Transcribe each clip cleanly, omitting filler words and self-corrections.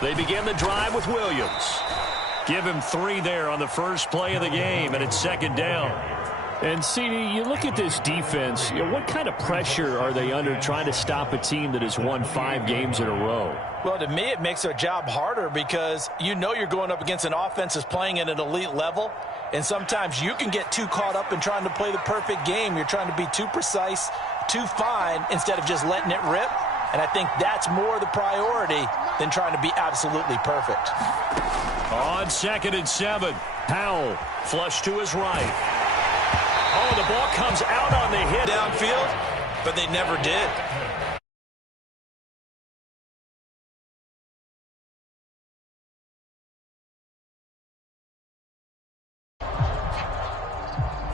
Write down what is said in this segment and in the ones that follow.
They begin the drive with Williams. Give him 3 there on the first play of the game, and it's second down. And, CD, you look at this defense, what kind of pressure are they under trying to stop a team that has won 5 games in a row? Well, to me, it makes their job harder because you know you're going up against an offense that's playing at an elite level, and sometimes you can get too caught up in trying to play the perfect game. You're trying to be too precise, too fine, instead of just letting it rip. And I think that's more the priority than trying to be absolutely perfect. On 2nd and 7, Powell flush to his right. Oh, the ball comes out on the hit Downfield, but they never did.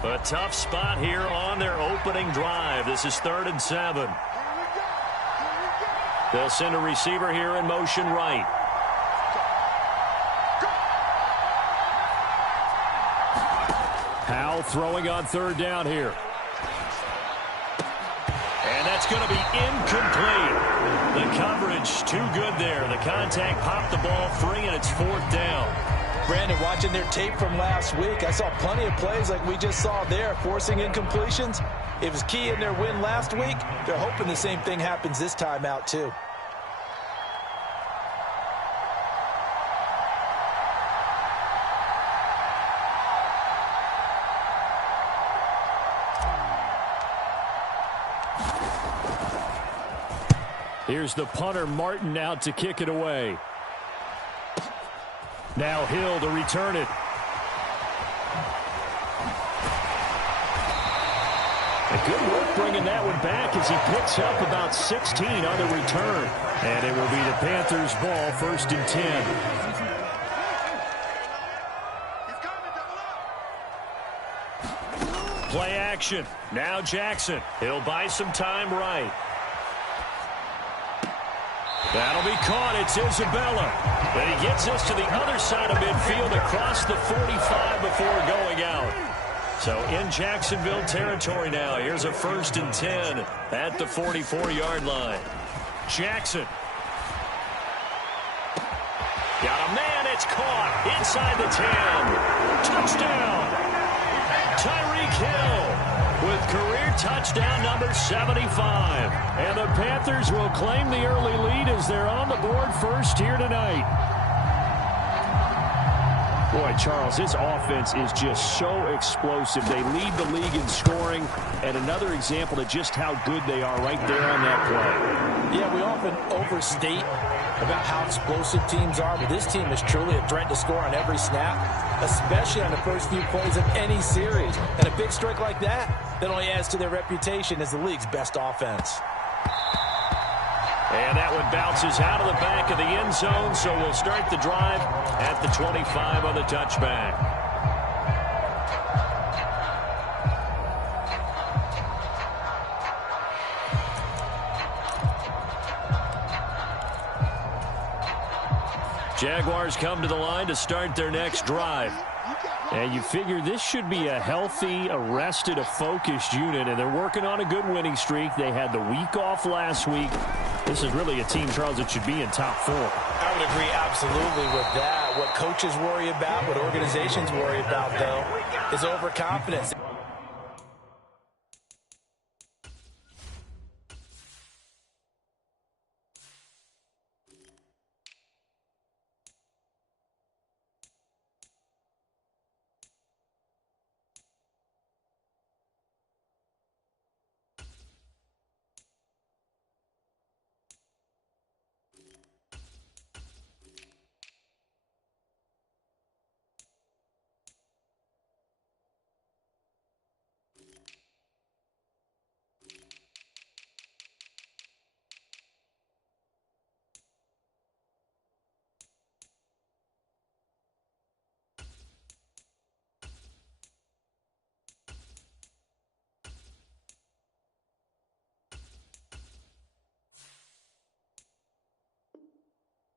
A tough spot here on their opening drive. This is 3rd and 7. They'll send a receiver here in motion right. Powell throwing on 3rd down here. And that's going to be incomplete. The coverage too good there. The contact popped the ball free, and it's 4th down. Brandon, watching their tape from last week, I saw plenty of plays like we just saw there, forcing incompletions. It was key in their win last week. They're hoping the same thing happens this time out, too. Here's the punter, Martin, out to kick it away. Now Hill to return it. A good work bringing that one back as he picks up about 16 on the return. And it will be the Panthers' ball, 1st and 10. Play action. Now Jackson. He'll buy some time right. That'll be caught. It's Isabella. And he gets us to the other side of midfield across the 45 before going out. So in Jacksonville territory now. Here's a 1st and 10 at the 44-yard line. Jackson. Got a man. It's caught inside the 10. Touchdown. Tyreek Hill with career touchdown number 75. And the Panthers will claim the early lead as they're on the board first here tonight. Boy, Charles, this offense is just so explosive. They lead the league in scoring, and another example of just how good they are right there on that play. Yeah, we often overstate about how explosive teams are, but this team is truly a threat to score on every snap, especially on the first few plays of any series. And a big strike like that only adds to their reputation as the league's best offense. And that one bounces out of the back of the end zone, so we'll start the drive at the 25 on the touchback. Jaguars come to the line to start their next drive. And you figure this should be a healthy, arrested, a focused unit, and they're working on a good winning streak. They had the week off last week. This is really a team, Charles, that should be in top 4. I would agree absolutely with that. What coaches worry about, what organizations worry about, though, is overconfidence.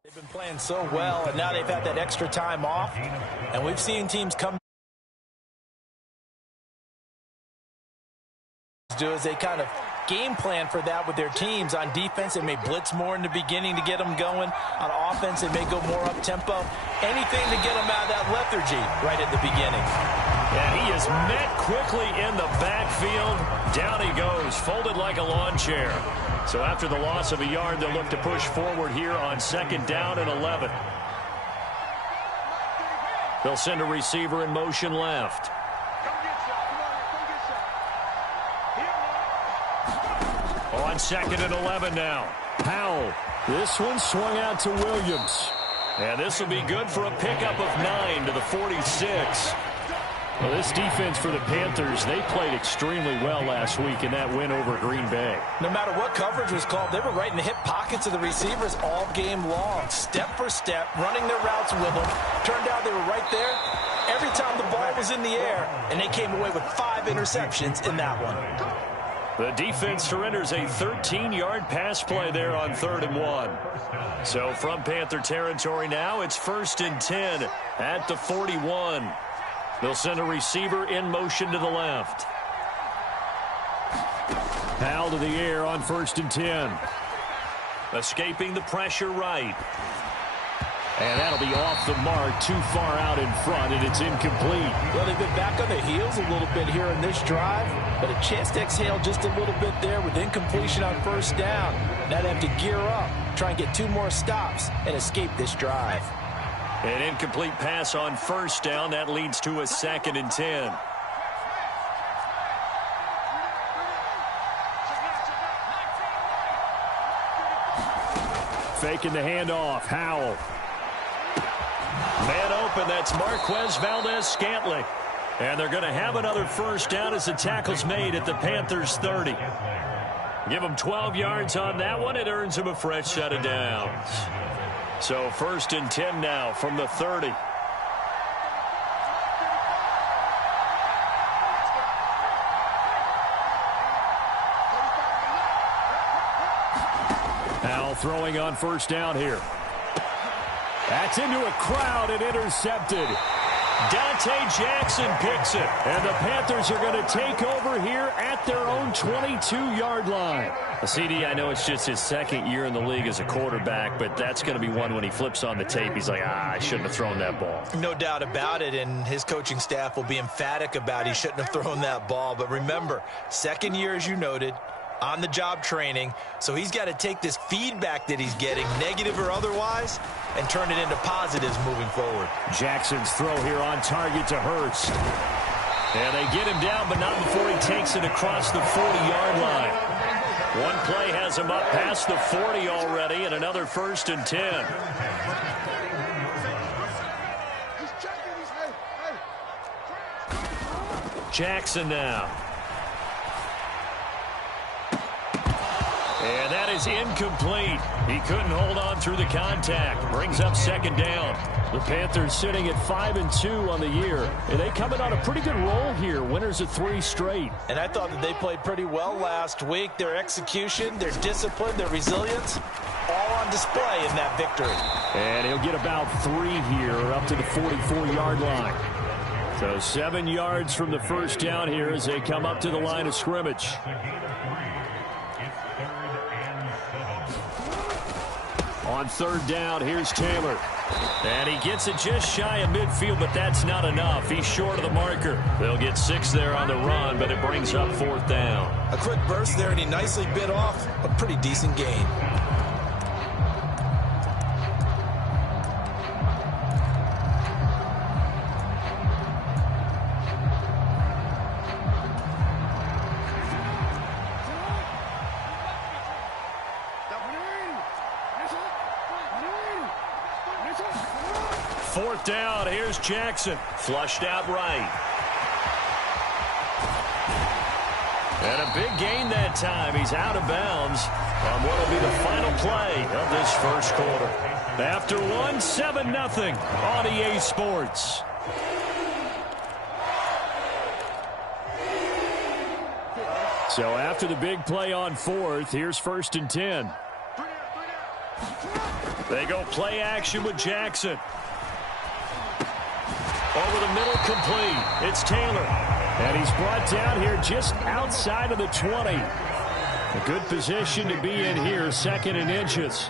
They've been playing so well, and now they've had that extra time off, and we've seen teams come do as they kind of game plan for that with their teams. On defense, they may blitz more in the beginning to get them going. On offense, they may go more up-tempo. Anything to get them out of that lethargy right at the beginning. And he is met quickly in the backfield. Down he goes, folded like a lawn chair. So after the loss of a yard, they'll look to push forward here on 2nd down and 11. They'll send a receiver in motion left. On 2nd and 11 now. Powell. This one swung out to Williams. And this will be good for a pickup of 9 to the 46. Well, this defense for the Panthers, they played extremely well last week in that win over Green Bay. No matter what coverage was called, they were right in the hip pockets of the receivers all game long. Step for step, running their routes with them. Turned out they were right there every time the ball was in the air, and they came away with 5 interceptions in that one. The defense surrenders a 13-yard pass play there on 3rd and 1. So from Panther territory now, it's 1st and 10 at the 41. They'll send a receiver in motion to the left. Powell to the air on 1st and 10. Escaping the pressure right. And that'll be off the mark, too far out in front, and it's incomplete. Well, they've been back on their heels a little bit here in this drive, but a chance to exhale just a little bit there with incompletion on 1st down. Now they have to gear up, try and get 2 more stops, and escape this drive. An incomplete pass on 1st down. That leads to a 2nd and 10. Faking the handoff. Howell. Man open. That's Marquez Valdez-Scantling. And they're going to have another 1st down as the tackle's made at the Panthers' 30. Give them 12 yards on that one. It earns them a fresh set of downs. So 1st and 10 now from the 30. Powell throwing on 1st down here. That's into a crowd and intercepted. Dante Jackson picks it. And the Panthers are going to take over here at their own 22-yard line. CD, I know it's just his 2nd year in the league as a quarterback, but that's going to be one when he flips on the tape. He's like, I shouldn't have thrown that ball. No doubt about it, and his coaching staff will be emphatic about he shouldn't have thrown that ball. But remember, 2nd year, as you noted, on-the-job training, so he's got to take this feedback that he's getting, negative or otherwise, and turn it into positives moving forward. Jackson's throw here on target to Hurst. And they get him down, but not before he takes it across the 40-yard line. One play has him up past the 40 already, and another 1st and 10. Jackson now. And that is incomplete. He couldn't hold on through the contact. Brings up 2nd down. The Panthers sitting at 5-2 on the year. And they coming on a pretty good roll here. Winners of 3 straight. And I thought that they played pretty well last week. Their execution, their discipline, their resilience, all on display in that victory. And he'll get about 3 here up to the 44-yard line. So 7 yards from the 1st down here as they come up to the line of scrimmage. On 3rd down, here's Taylor. And he gets it just shy of midfield, but that's not enough. He's short of the marker. They'll get 6 there on the run, but it brings up 4th down. A quick burst there, and he nicely bit off a pretty decent gain. Fourth down, here's Jackson. Flushed out right. And a big gain that time. He's out of bounds on what will be the final play of this 1st quarter. After one, 7-0 on EA Sports. So after the big play on 4th, here's 1st and 10. They go play action with Jackson. Over the middle, complete. It's Taylor. And he's brought down here just outside of the 20. A good position to be in here, 2nd and inches.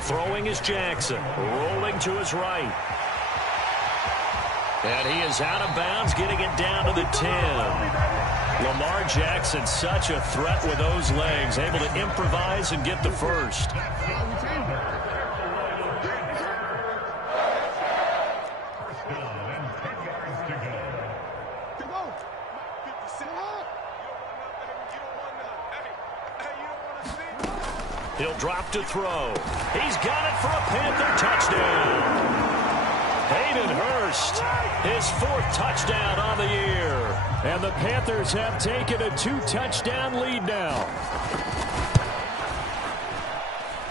Throwing is Jackson, rolling to his right. And he is out of bounds, getting it down to the 10. Lamar Jackson, such a threat with those legs, able to improvise and get the first. He'll drop to throw. He's got it for a Panther touchdown. Hayden Hurst, his 4th touchdown on the year. And the Panthers have taken a 2-touchdown lead now.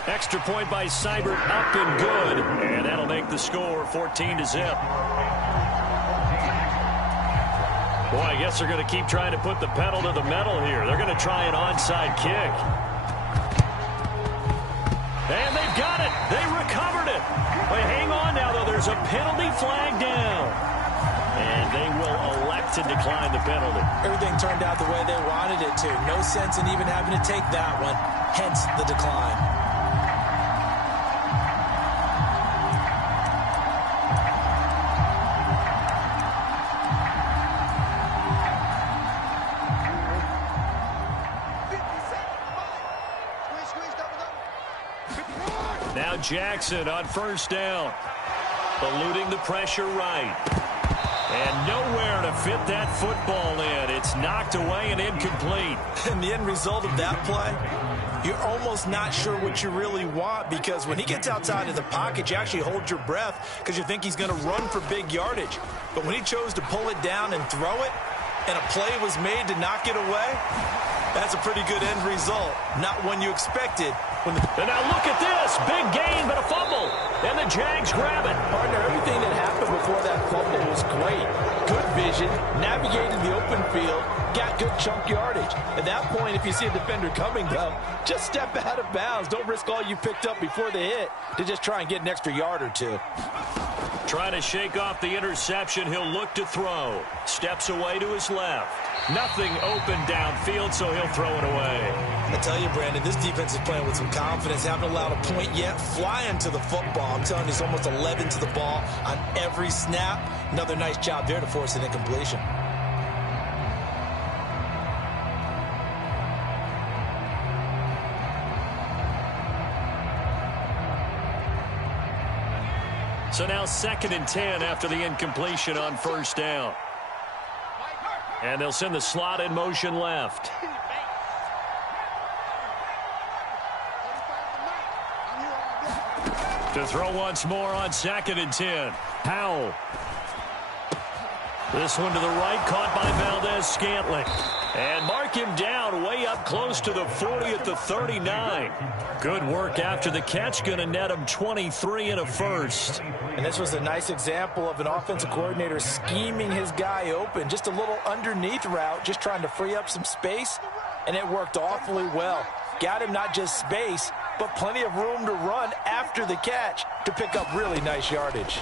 Extra point by Seibert, up and good. And that'll make the score 14-0. Boy, I guess they're going to keep trying to put the pedal to the metal here. They're going to try an onside kick. And they've got it. They recovered it. Wait, hang on now, though. There's a penalty flag down. And they will elect to decline the penalty. Everything turned out the way they wanted it to. No sense in even having to take that one. Hence the decline. Now Jackson on 1st down. Eluding the pressure right. And nowhere to fit that football in. It's knocked away and incomplete. And the end result of that play, you're almost not sure what you really want, because when he gets outside of the pocket, you actually hold your breath because you think he's going to run for big yardage. But when he chose to pull it down and throw it, and a play was made to knock it away, that's a pretty good end result. Not one you expected. And now look at this. Big gain, but a fumble. And the Jags grab it. Partner, everything that happened before that fumble was great. Good vision, navigated the open field, got good chunk yardage. At that point, if you see a defender coming, though, just step out of bounds. Don't risk all you picked up before the hit to just try and get an extra yard or two. Trying to shake off the interception. He'll look to throw. Steps away to his left. Nothing open downfield, so he'll throw it away. I tell you, Brandon, this defense is playing with some confidence. Haven't allowed a point yet. Flying to the football. I'm telling you, it's almost 11 to the ball on every snap. Another nice job there to force an incompletion. So now 2nd and 10 after the incompletion on 1st down. And they'll send the slot in motion left. To throw once more on 2nd and 10. Powell. This one to the right, caught by Valdez-Scantling. And mark him down way up close to the 40 at the 39. Good work after the catch. Going to net him 23 and a first. And this was a nice example of an offensive coordinator scheming his guy open. Just a little underneath route, just trying to free up some space. And it worked awfully well. Got him not just space, but plenty of room to run after the catch to pick up really nice yardage.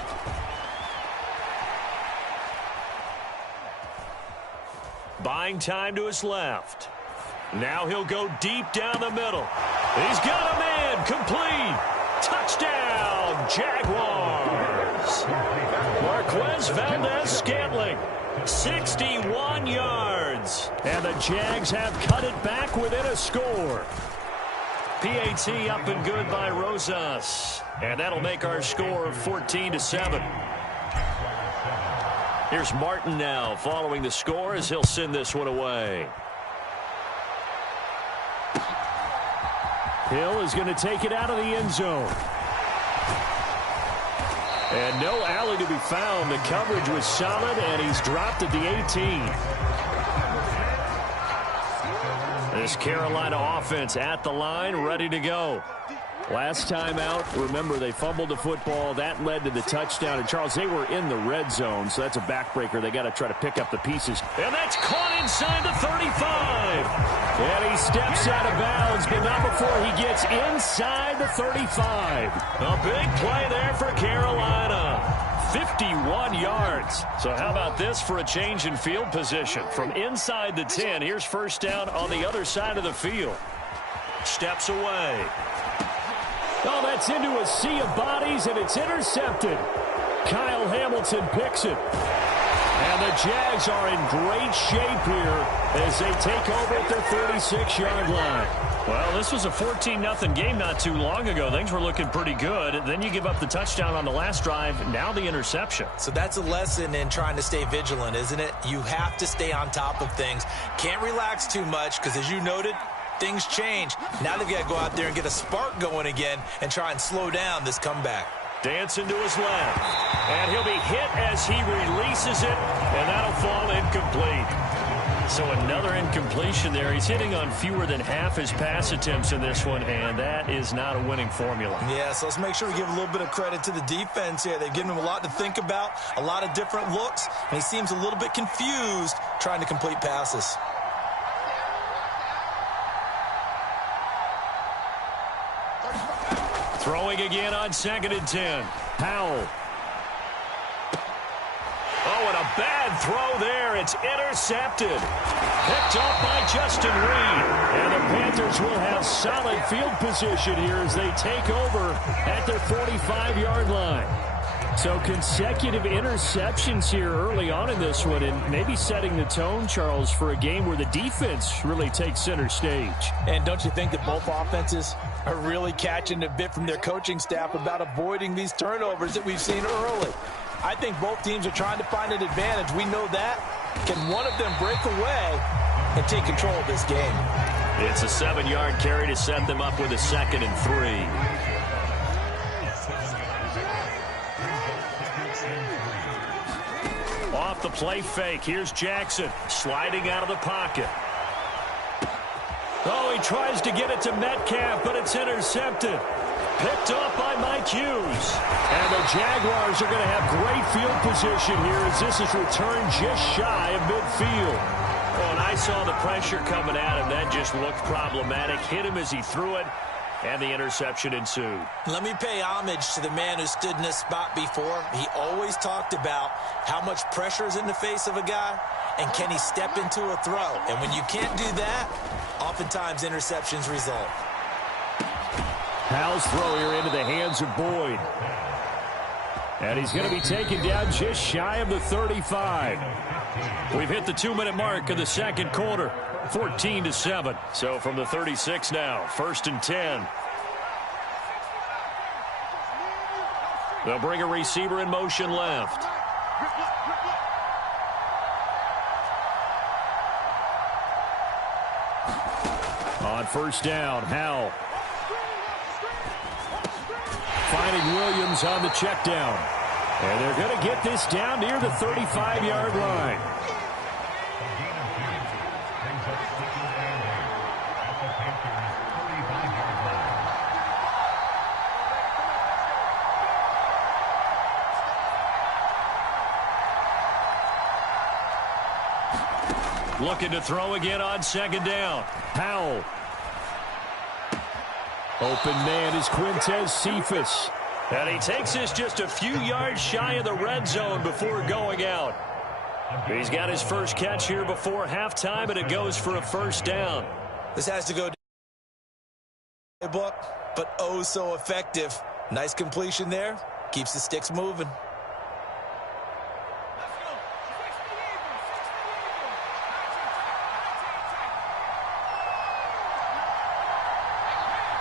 Buying time to his left. Now he'll go deep down the middle. He's got a man. Complete. Touchdown, Jaguars. Marquez Valdez-Scantling. 61 yards. And the Jags have cut it back within a score. PAT up and good by Rosas. And that'll make our score 14-7. Here's Martin now following the score as he'll send this one away. Hill is going to take it out of the end zone. And no alley to be found. The coverage was solid, and he's dropped at the 18. This Carolina offense at the line, ready to go. Last time out, remember, they fumbled the football. That led to the touchdown. And, Charles, they were in the red zone, so that's a backbreaker. They got to try to pick up the pieces. And that's caught inside the 35. And he steps out of bounds, but not before he gets inside the 35. A big play there for Carolina. 51 yards. So how about this for a change in field position? From inside the 10, here's first down on the other side of the field. Steps away. Oh, that's into a sea of bodies, and it's intercepted. Kyle Hamilton picks it. And the Jags are in great shape here as they take over at their 36-yard line. Well, this was a 14-0 game not too long ago. Things were looking pretty good. Then you give up the touchdown on the last drive. Now the interception. So that's a lesson in trying to stay vigilant, isn't it? You have to stay on top of things. Can't relax too much because, as you noted, things change. Now they've got to go out there and get a spark going again and try and slow down this comeback. Dancing to his left. And he'll be hit as he releases it, and that'll fall incomplete. So another incompletion there. He's hitting on fewer than half his pass attempts in this one, and that is not a winning formula. Yeah, so let's make sure we give a little bit of credit to the defense here. They've given him a lot to think about, a lot of different looks, and he seems a little bit confused trying to complete passes. Throwing again on 2nd and 10. Powell. Oh, and a bad throw there. It's intercepted. Picked up by Justin Reed. And the Panthers will have solid field position here as they take over at their 45-yard line. So consecutive interceptions here early on in this one, and maybe setting the tone, Charles, for a game where the defense really takes center stage. And don't you think that both offenses are really catching a bit from their coaching staff about avoiding these turnovers that we've seen early? I think both teams are trying to find an advantage. We know that. Can one of them break away and take control of this game? It's a 7-yard carry to set them up with a 2nd and 3. Off the play fake. Here's Jackson sliding out of the pocket. Oh, he tries to get it to Metcalf, but it's intercepted. Picked up by Mike Hughes. And the Jaguars are going to have great field position here as this is returned just shy of midfield. Oh, and I saw the pressure coming at him. That just looked problematic. Hit him as he threw it, and the interception ensued. Let me pay homage to the man who stood in this spot before. He always talked about how much pressure is in the face of a guy, and can he step into a throw. And when you can't do that, oftentimes interceptions result. Powell's throw here into the hands of Boyd. And he's going to be taken down just shy of the 35. We've hit the 2-minute mark of the second quarter. 14-7. So from the 36 now, 1st and 10. They'll bring a receiver in motion left. On 1st down, Howell. Finding Williams on the check down. And they're going to get this down near the 35-yard line. Looking to throw again on 2nd down. Powell. Open man is Quintez Cephas. And he takes this just a few yards shy of the red zone before going out. He's got his first catch here before halftime, and it goes for a 1st down. This has to go book, but oh so effective. Nice completion there. Keeps the sticks moving.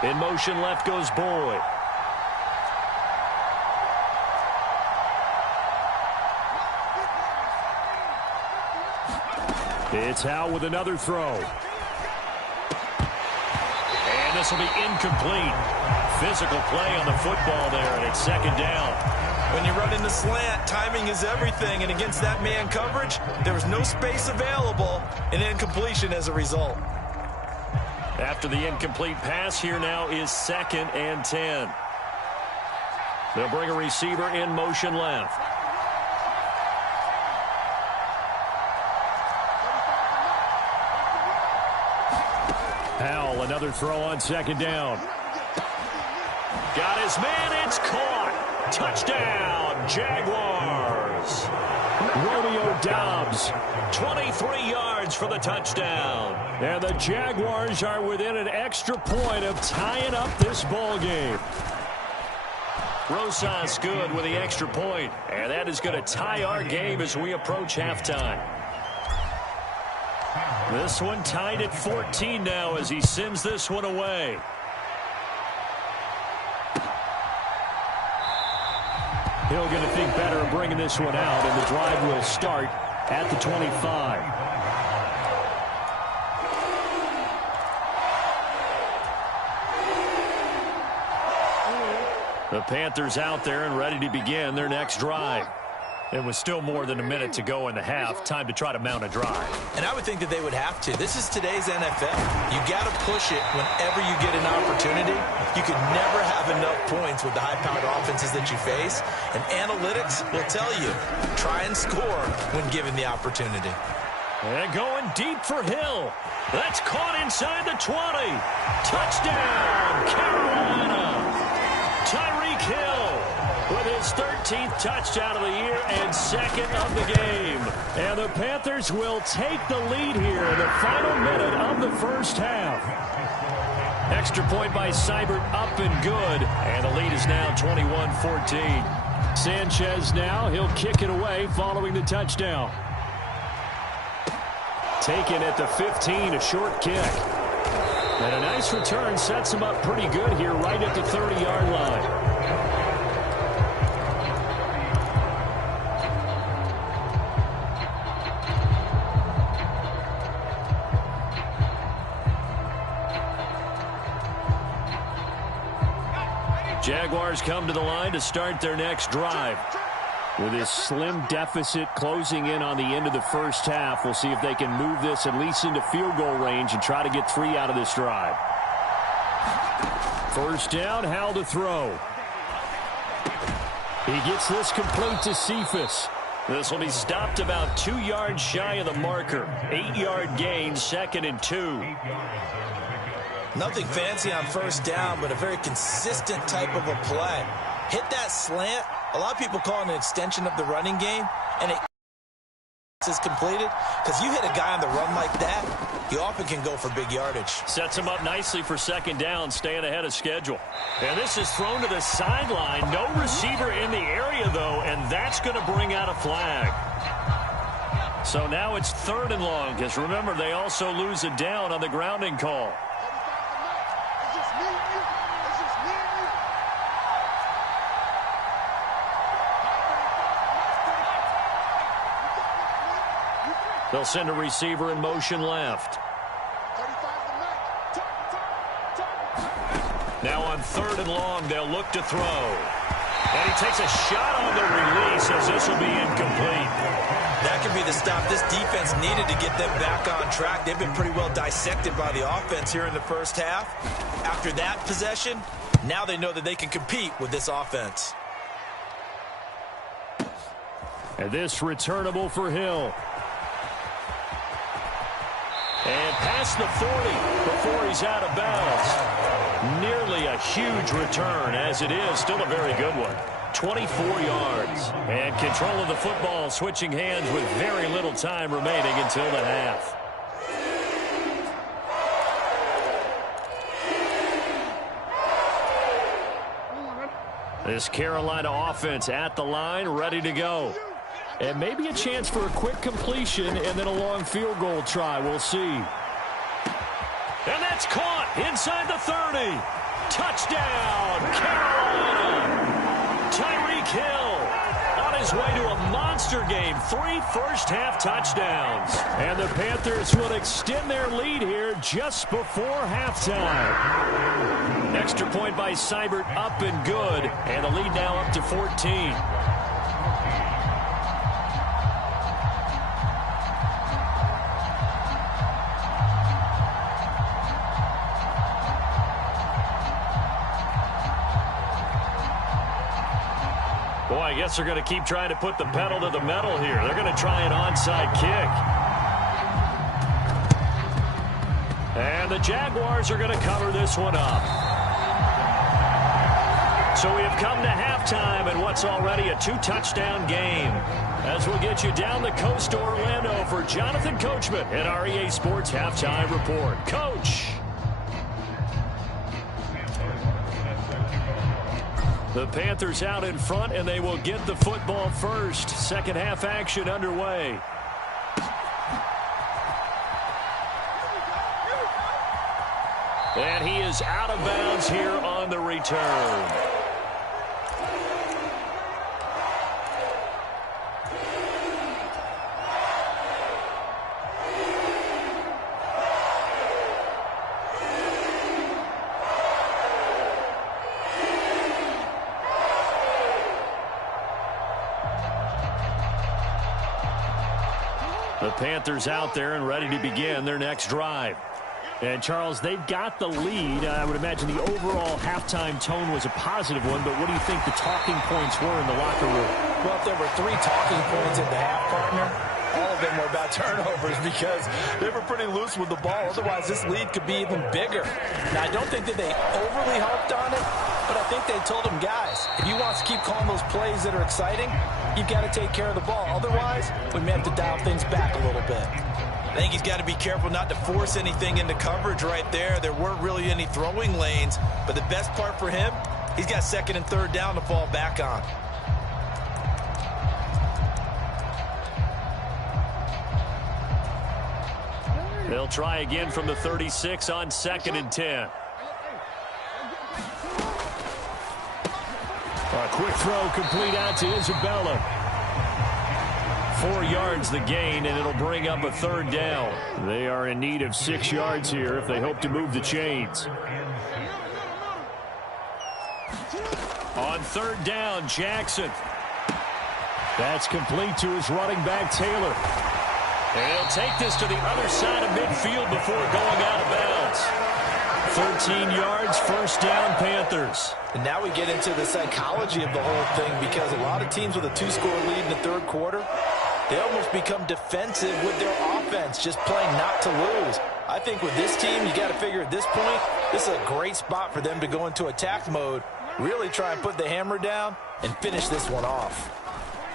In motion left goes Boyd. It's Howell with another throw. And this will be incomplete. Physical play on the football there, and it's 2nd down. When you run in the slant, timing is everything, and against that man coverage, there was no space available, and incompletion as a result. After the incomplete pass, here now is 2nd and 10. They'll bring a receiver in motion left. Howell, another throw on 2nd down. Got his man, it's caught. Touchdown, Jaguars. Romeo Doubs, 23 yards for the touchdown. And the Jaguars are within an extra point of tying up this ball game. Rosas good with the extra point, and that is going to tie our game as we approach halftime. This one tied at 14 now as he sends this one away. He'll get to think better of bringing this one out, and the drive will start at the 25. The Panthers out there and ready to begin their next drive. It was still more than a minute to go in the half. Time to try to mount a drive. And I would think that they would have to. This is today's NFL. You got to push it whenever you get an opportunity. You can never have enough points with the high-powered offenses that you face. And analytics will tell you, try and score when given the opportunity. And going deep for Hill. That's caught inside the 20. Touchdown, Carolina. Tyreek Hill with his 13th touchdown of the year and second of the game. And the Panthers will take the lead here in the final minute of the first half. Extra point by Seibert up and good. And the lead is now 21-14. Sanchez now, he'll kick it away following the touchdown. Taken at the 15, a short kick. And a nice return sets him up pretty good here right at the 30-yard line. Jaguars come to the line to start their next drive. With this slim deficit closing in on the end of the first half, we'll see if they can move this at least into field goal range and try to get 3 out of this drive. First down, Howell to throw. He gets this complete to Cephas. This will be stopped about 2 yards shy of the marker. 8-yard gain, 2nd and 2. Nothing fancy on first down, but a very consistent type of a play. Hit that slant. A lot of people call it an extension of the running game, and it is completed because you hit a guy on the run like that, you often can go for big yardage. Sets him up nicely for second down, staying ahead of schedule. And this is thrown to the sideline. No receiver in the area, though, and that's going to bring out a flag. So now it's 3rd and long because, remember, they also lose a down on the grounding call. They'll send a receiver in motion left. Now on 3rd and long, they'll look to throw. And he takes a shot on the release as this will be incomplete. That could be the stop this defense needed to get them back on track. They've been pretty well dissected by the offense here in the first half. After that possession, now they know that they can compete with this offense. And this returnable for Hill. And past the 40 before he's out of bounds. Nearly a huge return, as it is. Still a very good one. 24 yards. And control of the football switching hands with very little time remaining until the half. This Carolina offense at the line, ready to go. And maybe a chance for a quick completion and then a long field goal try. We'll see. And that's caught inside the 30. Touchdown, Carolina. Tyreek Hill on his way to a monster game. 3 first-half touchdowns. And the Panthers will extend their lead here just before halftime. Extra point by Seibert up and good. And the lead now up to 14. Boy, I guess they're going to keep trying to put the pedal to the metal here. They're going to try an onside kick. And the Jaguars are going to cover this one up. So we have come to halftime in what's already a 2-touchdown game. As we'll get you down the coast to Orlando for Jonathan Coachman at our EA Sports Halftime Report. Coach. The Panthers out in front, and they will get the football first. Second half action underway. And he is out of bounds here on the return. The Panthers out there and ready to begin their next drive. And, Charles, they've got the lead. I would imagine the overall halftime tone was a positive one, but what do you think the talking points were in the locker room? Well, if there were 3 talking points at the half, partner, all of them were about turnovers because they were pretty loose with the ball. Otherwise, this lead could be even bigger. Now, I don't think that they overly harped on it, but I think they told them, guys, if you want to keep calling those plays that are exciting, you've got to take care of the ball. Otherwise, we may have to dial things back a little bit. I think he's got to be careful not to force anything into coverage right there. There weren't really any throwing lanes, but the best part for him, he's got 2nd and 3rd down to fall back on. They'll try again from the 36 on 2nd and 10. A quick throw complete out to Isabella. 4 yards the gain, and it'll bring up a 3rd down. They are in need of 6 yards here if they hope to move the chains. On 3rd down, Jackson. That's complete to his running back, Taylor. And he'll take this to the other side of midfield before going out of bounds. 13 yards, 1st down, Panthers. And now we get into the psychology of the whole thing because a lot of teams with a 2-score lead in the 3rd quarter, they almost become defensive with their offense, just playing not to lose. I think with this team, you got to figure at this point, this is a great spot for them to go into attack mode, really try and put the hammer down and finish this one off.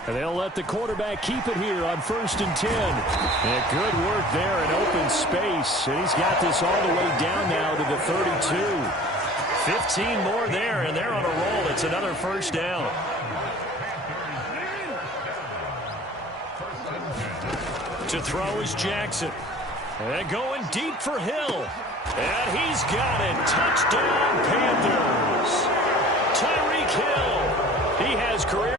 And they'll let the quarterback keep it here on 1st and 10. And good work there in open space. And he's got this all the way down now to the 32. 15 more there, and they're on a roll. It's another 1st down. To throw is Jackson. And going deep for Hill. And he's got it. Touchdown, Panthers. Tyreek Hill. He has career